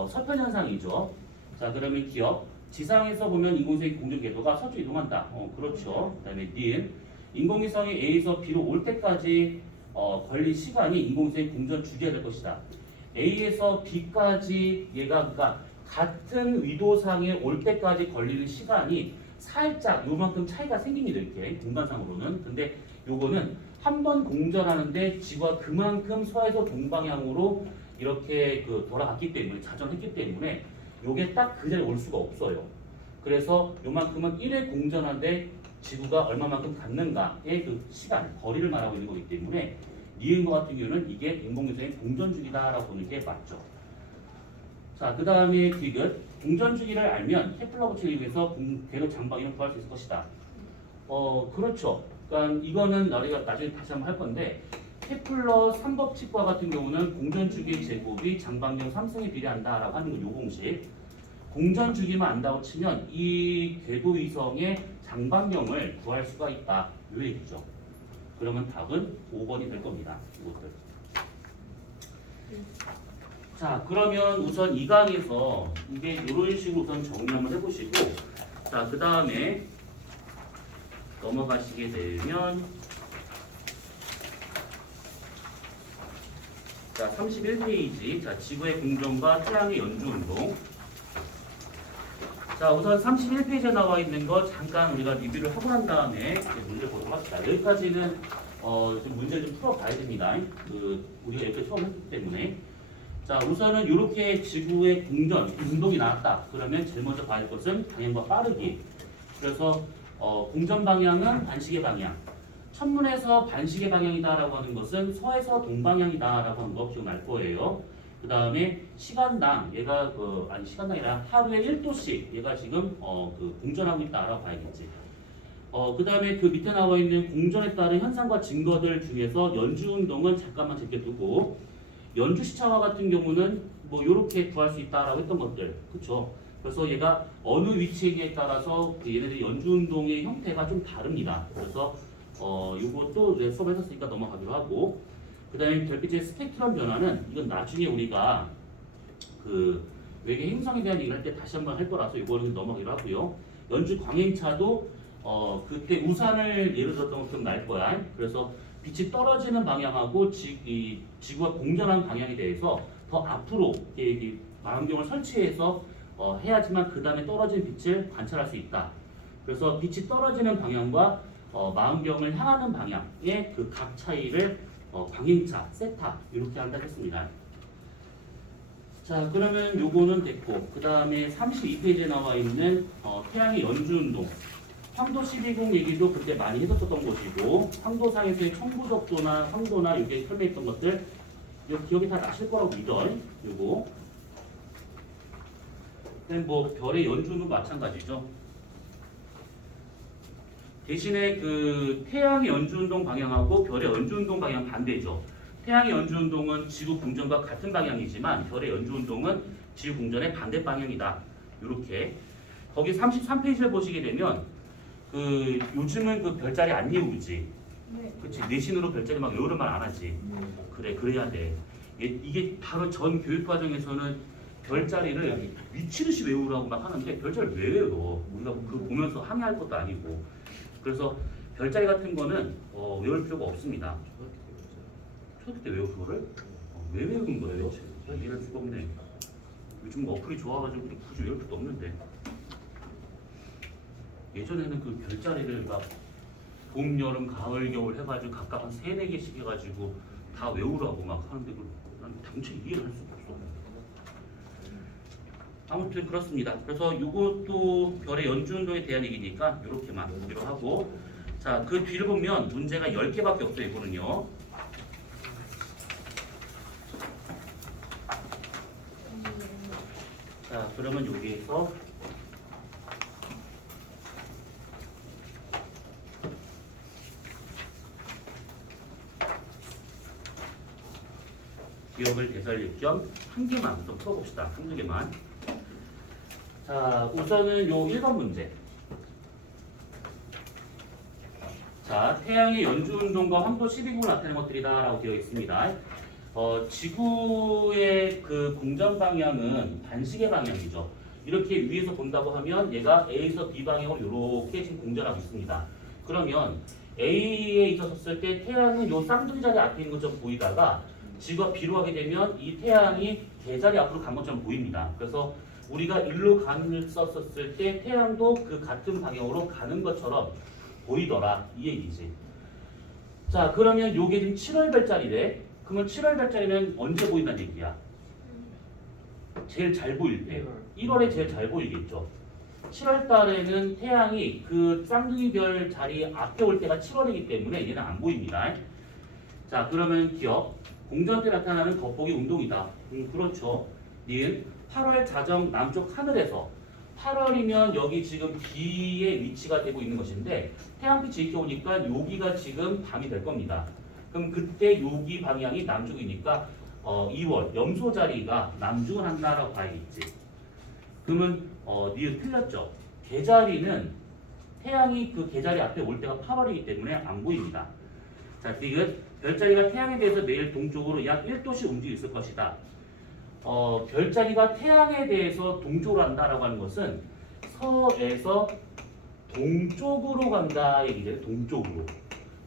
서편 현상이죠. 자, 그러면 기억. 지상에서 보면 인공위성의 공전 궤도가 서쪽 이동한다. 그렇죠. 그다음에 니은. 인공위성이 A에서 B로 올 때까지 걸린 시간이 인공위성의 공전 주기가 될 것이다. A에서 B까지 얘가 그러니까 같은 위도상에 올 때까지 걸리는 시간이 살짝 요만큼 차이가 생깁니다. 이렇게 공간상으로는. 근데 요거는 한 번 공전하는데 지구가 그만큼 서에서 동방향으로 이렇게 돌아갔기 때문에 자전했기 때문에 요게 딱 그 자리에 올 수가 없어요. 그래서 요만큼은 1회 공전하는데 지구가 얼마만큼 갔는가의 그 시간, 거리를 말하고 있는 거기 때문에 니은 거 같은 경우는 이게 인공위성의 공전주기다라고 보는 게 맞죠. 자, 그 다음에 디귿. 공전주기를 알면 케플러 법칙을 이용해서 궤도 장방위를 구할 수 있을 것이다. 그렇죠. 그러니까 이거는 우리가 나중에 다시 한번 할 건데 케플러 3법칙과 같은 경우는 공전주기의 제곱이 장방경 3승에 비례한다라고 하는 건 요 공식. 공전주기만 안다고 치면 이 궤도 위성의 장방경을 구할 수가 있다. 요 얘기죠. 그러면 답은 5번이 될 겁니다. 이것들. 자, 그러면 우선 이 강에서 이게 이런 식으로 우선 정리 한번 해보시고, 자, 그 다음에 넘어가시게 되면, 자, 31페이지, 자, 지구의 공전과 태양의 연주운동. 자, 우선 31페이지에 나와 있는 거 잠깐 우리가 리뷰를 하고 난 다음에 이제 문제를 보도록 합시다. 여기까지는 좀 문제를 좀 풀어봐야 됩니다. 우리가 이렇게 처음 했기 때문에. 자, 우선은 이렇게 지구의 공전, 운동이 나왔다. 그러면 제일 먼저 봐야 할 것은 방향과 빠르기. 그래서 공전 방향은 반시계 방향. 천문에서 반시계 방향이다라고 하는 것은 서에서 동방향이다라고 하는 거 기억날 거예요. 그 다음에 시간당 얘가 시간당이 아니라 하루에 1도씩 얘가 지금 공전하고 있다라고 봐야겠지. 그 다음에 그 밑에 나와 있는 공전에 따른 현상과 증거들 중에서 연주 운동은 잠깐만 제껴두고 연주 시차와 같은 경우는 뭐 이렇게 구할 수 있다라고 했던 것들, 그렇죠? 그래서 얘가 어느 위치에 따라서 얘네들이 연주 운동의 형태가 좀 다릅니다. 그래서 이것도 수업을 했었으니까 넘어가기로 하고. 그 다음에 별빛의 스펙트럼 변화는 이건 나중에 우리가 그 외계 행성에 대한 얘기를 할 때 다시 한번 할 거라서 이거는 넘어가기로 하고요. 연주 광행차도 그때 우산을 예를 들었던 것 기억날 거야. 그래서 빛이 떨어지는 방향하고 지구가 공전하는 방향에 대해서 더 앞으로 망원경을 설치해서 해야지만 그 다음에 떨어진 빛을 관찰할 수 있다. 그래서 빛이 떨어지는 방향과 망원경을 향하는 방향의 그 각 차이를 광행차, 세타 이렇게 한다고 했습니다. 자, 그러면 요거는 됐고 그 다음에 32페이지에 나와 있는 태양의 연주운동 황도 12궁 얘기도 그때 많이 했었던 것이고 황도상에서의 청부적도나 황도나 이게 설명했던 것들 요 기억이 다 나실 거라고 믿어. 요거 그냥 뭐 별의 연주는 마찬가지죠. 대신에 그 태양의 연주운동 방향하고 별의 연주운동 방향 반대죠. 태양의 연주 운동은 지구 공전과 같은 방향이지만 별의 연주 운동은 지구 공전의 반대 방향이다. 이렇게 거기 33페이지를 보시게 되면 그 요즘은 그 별자리 안 외우지. 네. 그치 내신으로 별자리 막 외우는 말 안 하지. 그래 그래야 돼. 이게 바로 전 교육 과정에서는 별자리를 미치듯이 외우라고 막 하는데 별자리 왜 외워? 우리가 그거 보면서 항의할 것도 아니고. 그래서 별자리 같은 거는 외울 필요가 없습니다. 초등학교 때 외워 그거를? 왜 외우는 거예요? 이해할 수가 없네. 요즘 어플이 좋아가지고 굳이 외울 필요도 없는데. 예전에는 그 별자리를 막 봄, 여름, 가을, 겨울 해가지고 각각 한 3, 4개씩 해가지고 다 외우라고 막 하는데 난 당최 이해를 할 수가 없어. 아무튼 그렇습니다. 그래서 이것도 별의 연주 운동에 대한 얘기니까 이렇게만 보기로 하고, 자, 그 뒤를 보면 문제가 10개밖에 없어요. 이거는요. 자, 그러면 여기에서 기억을 되살릴 겸 한 개만 좀 풀어봅시다. 한두 개만. 자, 우선은 요 1번 문제. 자, 태양의 연주 운동과 황도 12국을 나타내는 것들이다 라고 되어 있습니다. 지구의 그 공전 방향은 반시계 방향이죠. 이렇게 위에서 본다고 하면 얘가 A에서 B 방향으로 이렇게 지금 공전하고 있습니다. 그러면 A에 있었을 때 태양은 요 쌍둥이 자리 앞에 있는 것처럼 보이다가 지구가 B로 가게 되면 이 태양이 개자리 앞으로 간 것처럼 보입니다. 그래서 우리가 일로 갔었을 때 태양도 그 같은 방향으로 가는 것처럼 보이더라 이 얘기지. 자, 그러면 요게 지금 7월 별자리래. 그러면 7월 별자리는 언제 보인다는 얘기야? 제일 잘 보일 때. 1월에 제일 잘 보이겠죠. 7월 달에는 태양이 그 쌍둥이 별 자리 앞에 올 때가 7월이기 때문에 얘는 안 보입니다. 자, 그러면 기억. 공전 때 나타나는 겉보기 운동이다. 그렇죠. 니은 8월 자정 남쪽 하늘에서 8월이면 여기 지금 B의 위치가 되고 있는 것인데 태양빛이 이렇게 오니까 여기가 지금 밤이 될 겁니다. 그럼 그때 여기 방향이 남쪽이니까 2월 염소 자리가 남쪽을 한다라고 봐야겠지. 그러면 니은 틀렸죠. 개자리는 태양이 그 개자리 앞에 올 때가 8월이기 때문에 안 보입니다. 자, 니은 별자리가 태양에 대해서 매일 동쪽으로 약 1도씩 움직여 있을 것이다. 별자리가 태양에 대해서 동쪽으로 간다라고 하는 것은 서에서 동쪽으로 간다 얘기죠. 동쪽으로.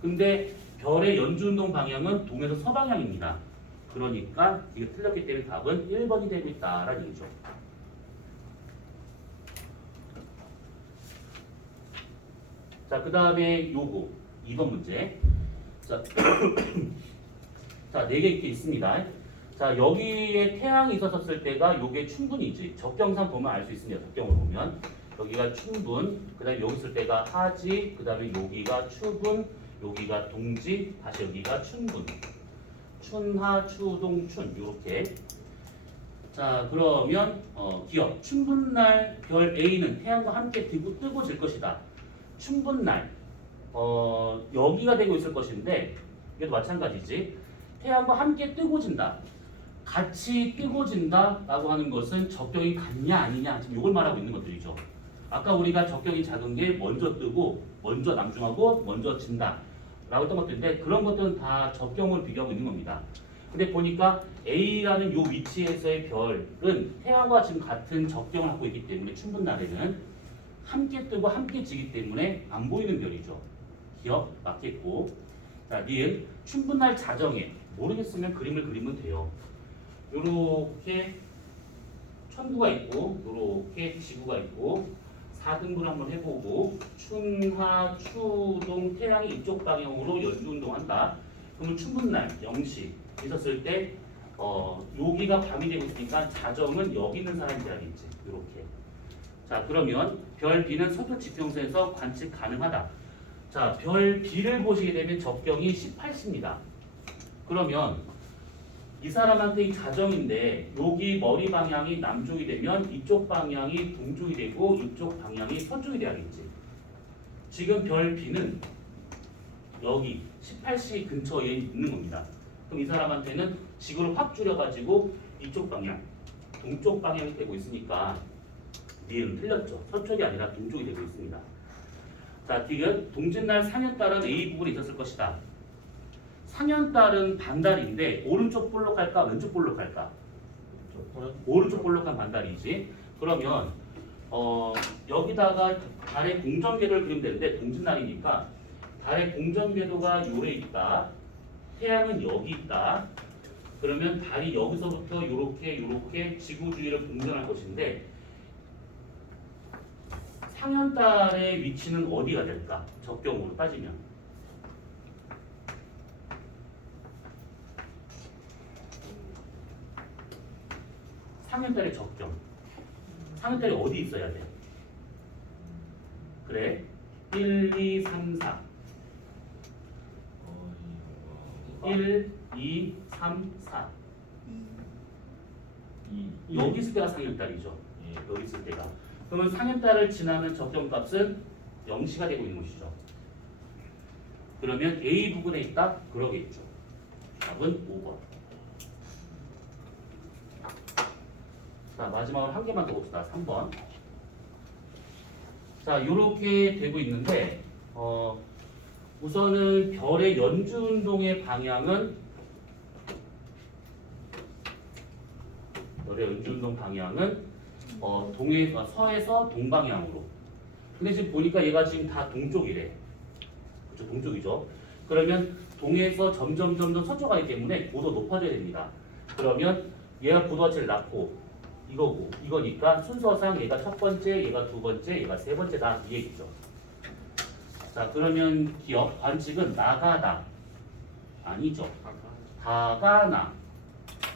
근데 별의 연주운동 방향은 동에서 서방향입니다. 그러니까 이게 틀렸기 때문에 답은 1번이 되고 있다라는 얘기죠. 자, 그 다음에 요거 2번 문제. 자, 자, 4개 이렇게 있습니다. 자, 여기에 태양이 있었을 때가 요게 충분이지. 적경상 보면 알 수 있습니다. 적경을 보면 여기가 충분, 그 다음에 여기 있을 때가 하지, 그 다음에 여기가 추분, 여기가 동지, 다시 여기가 춘분. 춘하, 추동, 춘 이렇게. 자, 그러면 기억. 춘분날 별 A는 태양과 함께 뜨고 질 것이다. 춘분날 여기가 되고 있을 것인데 이것도 마찬가지지. 태양과 함께 뜨고 진다. 같이 뜨고 진다 라고 하는 것은 적경이 같냐 아니냐 지금 이걸 말하고 있는 것들이죠. 아까 우리가 적경이 작은 게 먼저 뜨고 먼저 남중하고 먼저 진다 라고 했던 것들인데 그런 것들은 다 적경을 비교하고 있는 겁니다. 근데 보니까 A라는 요 위치에서의 별은 태양과 지금 같은 적경을 갖고 있기 때문에 춘분날에는 함께 뜨고 함께 지기 때문에 안 보이는 별이죠. 기억 맞겠고. 자, 니은 춘분날 자정에 모르겠으면 그림을 그리면 돼요. 요렇게 천구가 있고 요렇게 지구가 있고 4등분 한번 해보고 춘하, 추동, 태양이 이쪽 방향으로 연주운동한다. 그러면 춘분날 0시 있었을 때 여기가 밤이 되고 있으니까 자정은 여기 있는 사람이 돼야겠지. 요렇게. 자, 그러면 별 B는 서쪽 지평선에서 관측 가능하다. 자, 별 B를 보시게 되면 적경이 18시입니다. 그러면 이 사람한테 이 자정인데 여기 머리 방향이 남쪽이 되면 이쪽 방향이 동쪽이 되고 이쪽 방향이 서쪽이 돼야겠지. 지금 별 B는 여기 18시 근처에 있는 겁니다. 그럼 이 사람한테는 지구를 확 줄여가지고 이쪽 방향, 동쪽 방향이 되고 있으니까 니은 틀렸죠. 서쪽이 아니라 동쪽이 되고 있습니다. 자, 디귿 동짓날 상현달은 A 부분에 있었을 것이다. 상현달은 반달인데 오른쪽 볼록할까 왼쪽 볼록할까? 오른쪽 볼록한 반달이지. 그러면 여기다가 달의 공전궤도를 그리면 되는데 동짓날이니까 달의 공전궤도가 요래 있다. 태양은 여기 있다. 그러면 달이 여기서부터 요렇게 지구 주위를 공전할 것인데 상현달의 위치는 어디가 될까? 적경으로 따지면 상현달의 적경. 상현달이 어디 있어야 돼? 그래. 1, 2, 3, 4. 1, 2, 3, 4. 여기 있을 때가 상현달이죠. 여기 있을 때가. 그러면 상현달을 지나면 적경값은 0시가 되고 있는 것이죠. 그러면 A 부분에 있다? 그러겠죠. 답은 5번. 자, 마지막으로 한 개만 더 봅시다. 3번. 자, 이렇게 되고 있는데 우선은 별의 연주운동의 방향은 서에서 동방향으로. 근데 지금 보니까 얘가 지금 다 동쪽이래. 그렇죠? 동쪽이죠. 그러면 동에서 점점 서쪽 가기 때문에 고도 높아져야 됩니다. 그러면 얘가 고도가 제일 낮고 이거니까 순서상 얘가 첫 번째, 얘가 두 번째, 얘가 세 번째다 이 얘기죠. 자, 그러면 기억 관측은 나가다 아니죠. 다가나.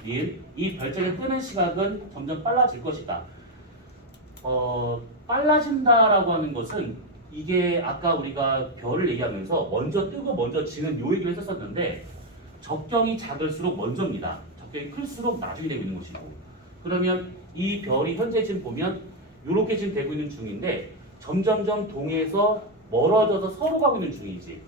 이 별장에 뜨는 시각은 점점 빨라질 것이다. 빨라진다라고 하는 것은 이게 아까 우리가 별을 얘기하면서 먼저 뜨고 먼저 지는 요 얘기를 했었는데 적경이 작을수록 먼저입니다. 적경이 클수록 나중에 되고 있는 것이고. 그러면 이 별이 현재 지금 보면 이렇게 지금 되고 있는 중인데 점점점 동에서 멀어져서 서로 가고 있는 중이지.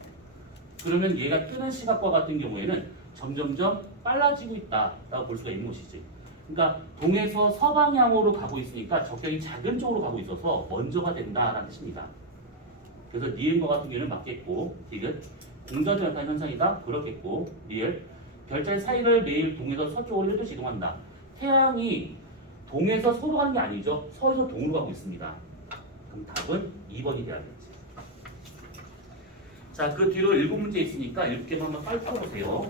그러면 얘가 뜨는 시각과 같은 경우에는 점점점 빨라지고 있다라고 볼 수가 있는 것이지. 그러니까 동에서 서방향으로 가고 있으니까 적경이 작은 쪽으로 가고 있어서 먼저가 된다라는 뜻입니다. 그래서 니은과 같은 경우는 맞겠고, 디귿 공전을 나타내는 현상이다 그렇겠고, 리을 별자리 사이를 매일 동에서 서쪽으로 12시 이동한다. 태양이 동에서 서로 가는 게 아니죠. 서에서 동으로 가고 있습니다. 그럼 답은 2번이 돼야겠지. 자, 그 뒤로 7문제 있으니까 7개만 한번 빨리 풀어보세요.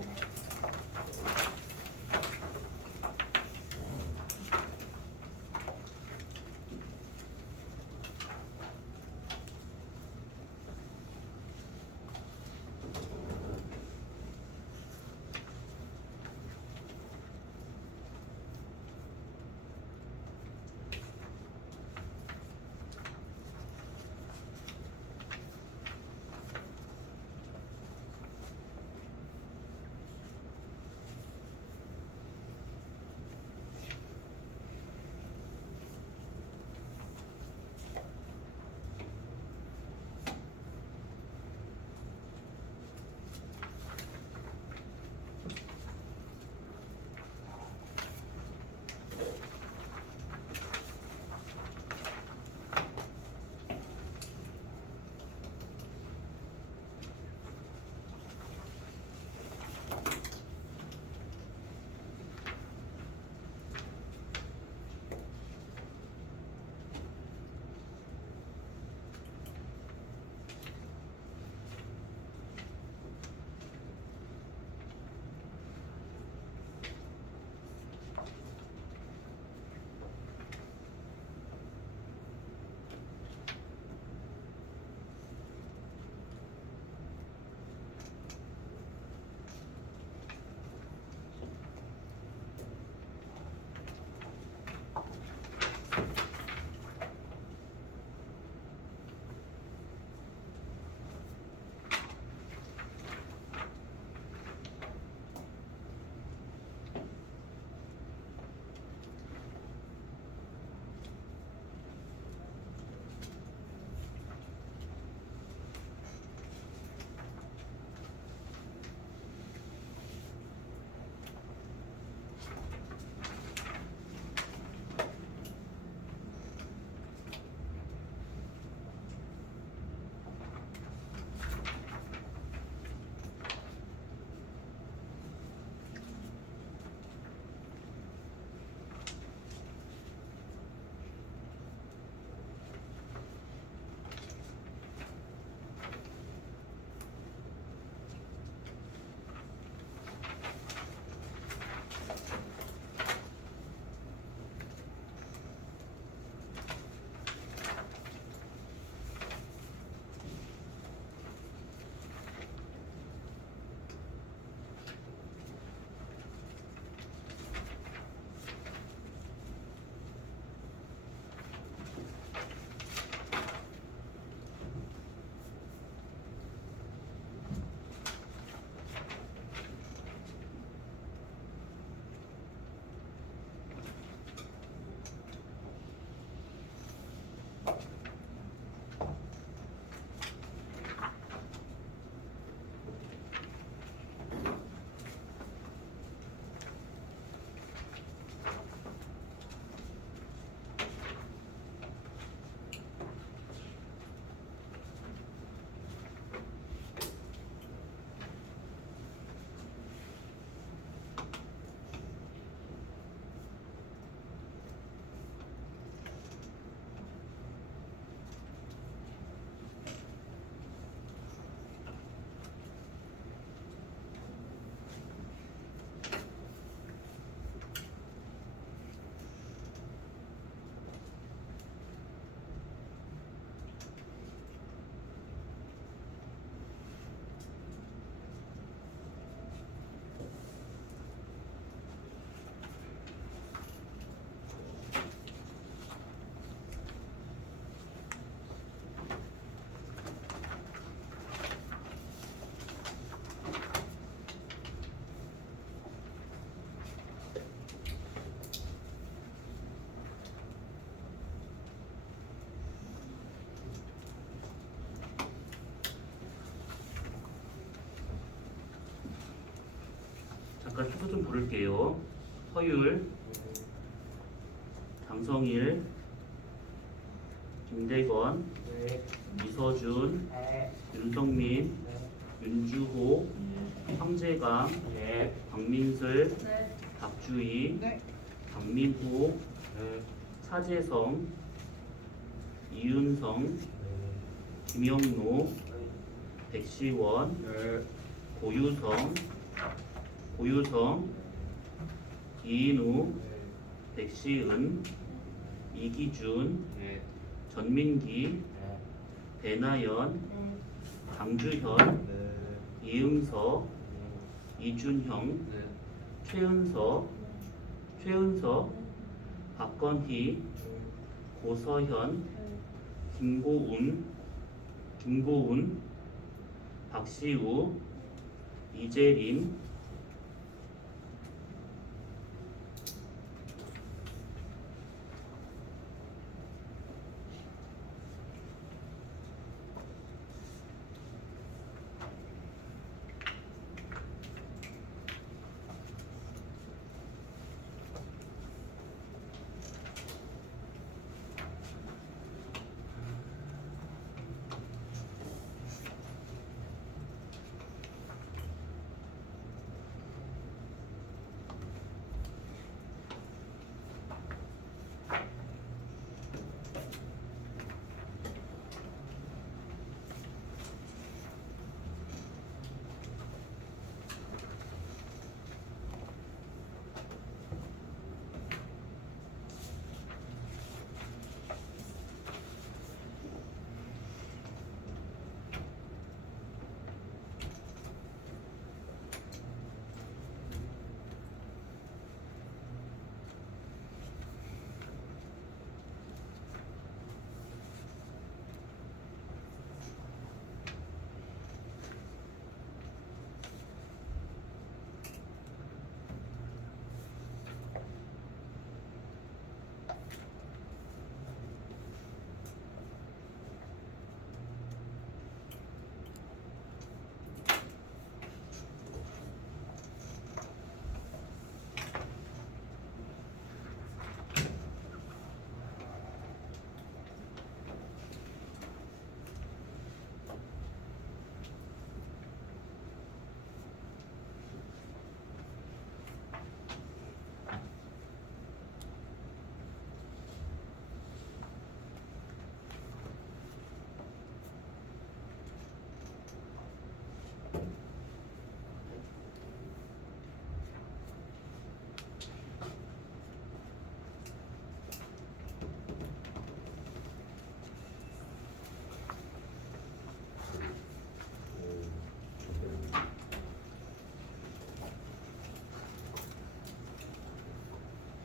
잠깐 순서 좀 부를게요. 허율, 장성일, 김대건, 네. 이서준, 네. 윤성민, 윤주호, 황재강, 네. 박민슬, 네. 박주희, 네. 박민호, 네. 차재성, 이윤성, 네. 김영노, 백시원, 네. 고유성, 이인우, 백시은, 이기준, 네. 전민기, 네. 배나연, 네. 강주현, 네. 이응서, 이준형, 네. 최은서, 박건희, 고서현, 김고운, 박시우, 이재림,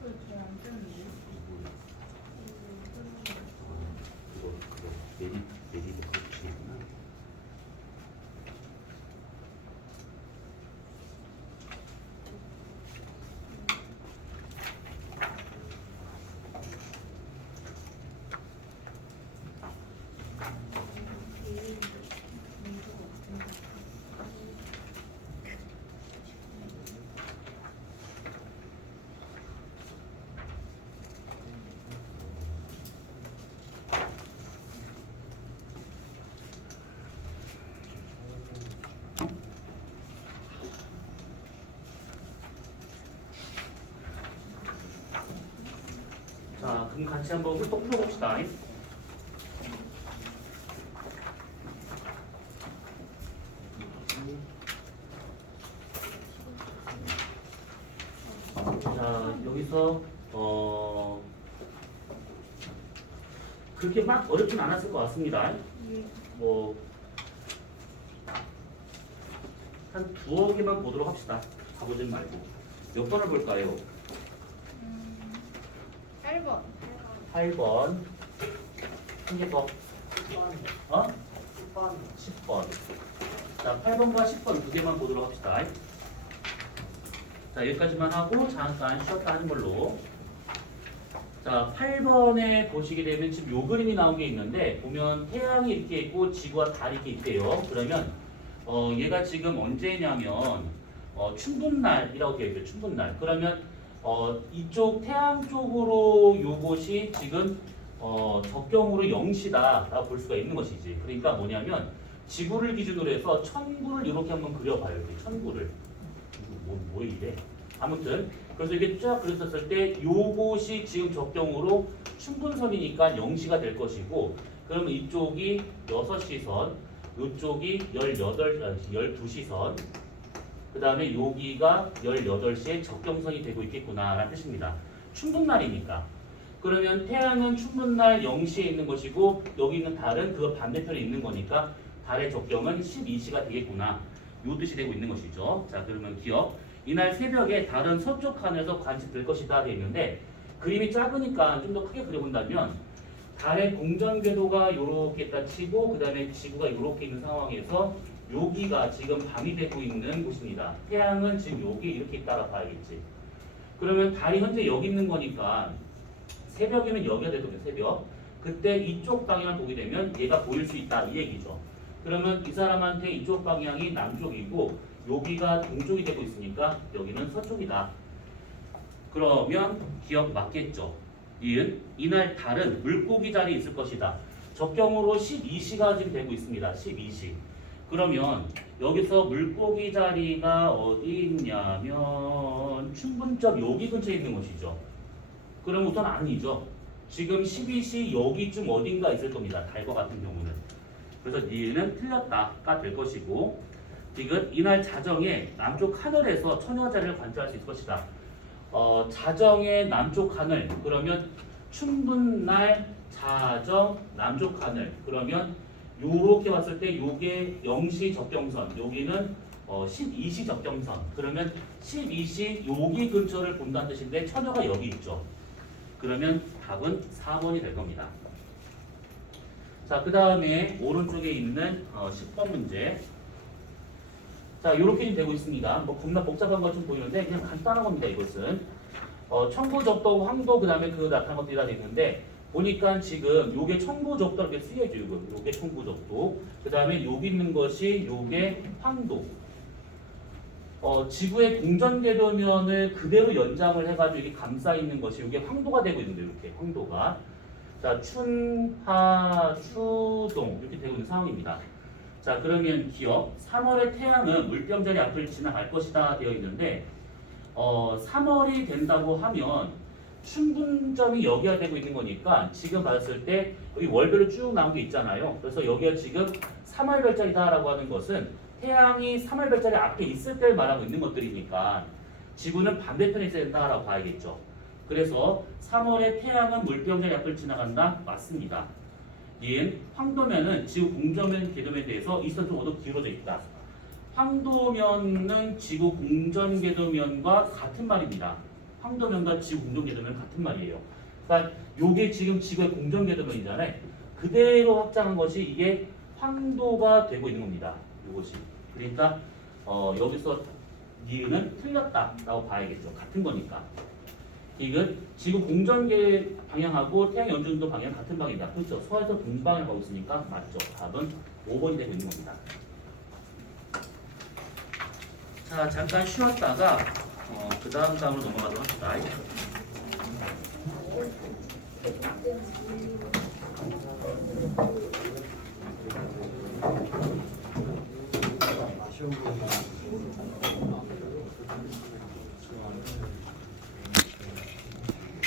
저안 뜨는데. 그거 내리 그거 붙이구나. 자, 그럼 같이 한번 또 풀어봅시다. 자, 여기서 그렇게 막 어렵진 않았을 것 같습니다. 뭐 한 두어 개만 보도록 합시다. 가보진 말고. 몇 번을 볼까요? 8번. 8번. 한 개 더. 10번. 10번. 자, 8번과 10번 두 개만 보도록 합시다. 자, 여기까지만 하고 잠깐 쉬었다 하는 걸로. 자, 8번에 보시게 되면 지금 요 그림이 나온 게 있는데 보면 태양이 이렇게 있고 지구와 달이 이렇게 있대요. 그러면 얘가 지금 언제냐면 춘분날이라고 되어 있어요. 춘분날. 그러면 이쪽 태양 쪽으로 요것이 지금 적경으로 0시다라고 볼 수가 있는 것이지. 그러니까 뭐냐면 지구를 기준으로 해서 천구를 이렇게 한번 그려봐요. 이렇게 천구를. 뭐 이래? 아무튼 그래서 이게 쫙 그렸었을 때 요것이 지금 적경으로 춘분선이니까 0시가 될 것이고, 그러면 이쪽이 6시선, 이쪽이 12시선, 그 다음에 여기가 18시에 적경선이 되고 있겠구나라는 뜻입니다. 춘분날이니까. 그러면 태양은 춘분날 0시에 있는 것이고 여기 있는 달은 그 반대편에 있는 거니까 달의 적경은 12시가 되겠구나. 요 뜻이 되고 있는 것이죠. 자, 그러면 기억. 이날 새벽에 달은 서쪽 하늘에서 관측될 것이다 되어 있는데, 그림이 작으니까 좀 더 크게 그려본다면 달의 공전 궤도가 이렇게 딱 치고 그 다음에 지구가 이렇게 있는 상황에서 여기가 지금 밤이 되고 있는 곳입니다. 태양은 지금 여기 이렇게 있다가 봐야겠지. 그러면 달이 현재 여기 있는 거니까 새벽이면 여기가 되거든요. 새벽. 그때 이쪽 방향을 보게 되면 얘가 보일 수 있다 이 얘기죠. 그러면 이 사람한테 이쪽 방향이 남쪽이고 여기가 동쪽이 되고 있으니까 여기는 서쪽이다. 그러면 기억 맞겠죠. 이은 이날 달은 물고기 자리에 있을 것이다. 적경으로 12시가 지금 되고 있습니다. 12시. 그러면 여기서 물고기 자리가 어디 있냐면 춘분적 여기 근처에 있는 것이죠. 그럼 우선 아니죠. 지금 12시 여기쯤 어딘가 있을 겁니다. 달과 같은 경우는. 그래서 니은 틀렸다가 될 것이고, 디귿 이날 자정에 남쪽 하늘에서 처녀 자리를 관찰할 수 있을 것이다. 자정의 남쪽 하늘, 그러면 춘분날 자정 남쪽 하늘, 그러면 요렇게 봤을 때 요게 0시 적경선, 여기는 12시 적경선, 그러면 12시 여기 근처를 본다는 뜻인데 처녀가 여기 있죠. 그러면 답은 4번이 될 겁니다. 자, 그 다음에 오른쪽에 있는 10번 문제. 자, 이렇게 되고 있습니다. 뭐 겁나 복잡한 것 좀 보이는데 그냥 간단한 겁니다. 이것은 청구, 적도, 황도, 그 다음에 그 나타난 것들이 다 있는데 보니까 지금 요게 청구, 적도 이렇게 쓰여져. 요게 청구, 적도. 그 다음에 여기 있는 것이 요게 황도. 지구의 공전궤도면을 그대로 연장을 해가지고 이게 감싸 있는 것이 요게 황도가 되고 있는데 이렇게 황도가. 자, 춘, 하, 수, 동 이렇게 되고 있는 상황입니다. 자, 그러면 기억 3월의 태양은 물병자리 앞을 지나갈 것이다 되어 있는데 3월이 된다고 하면 춘분점이 여기가 되고 있는 거니까 지금 봤을 때 여기 월별로 쭉 나온 게 있잖아요. 그래서 여기가 지금 3월 별자리다라고 하는 것은 태양이 3월 별자리 앞에 있을 때를 말하고 있는 것들이니까 지구는 반대편에 있어야 된다라고 봐야겠죠. 그래서 3월의 태양은 물병자리 앞을 지나간다. 맞습니다. 이은 황도면은 지구 공전면 궤도면에 대해서 이선 좀 얻어 기울어져 있다. 황도면은 지구 공전 궤도면과 같은 말입니다. 황도면과 지구 공전 궤도면 같은 말이에요. 그러니까 요게 지금 지구의 공전 궤도면이잖아요. 그대로 확장한 것이 이게 황도가 되고 있는 겁니다. 요것이. 그러니까 여기서 니은은 틀렸다라고 봐야겠죠. 같은 거니까. 이건 지구 공전계 방향하고 태양 연중도 방향 같은 방향이다. 그렇죠. 서에서 동방을 가고 있으니까 맞죠. 답은 5번이 되고 있는 겁니다. 자, 잠깐 쉬었다가 그 다음 다음으로 넘어가도록 합시다. 아쉬운 부분.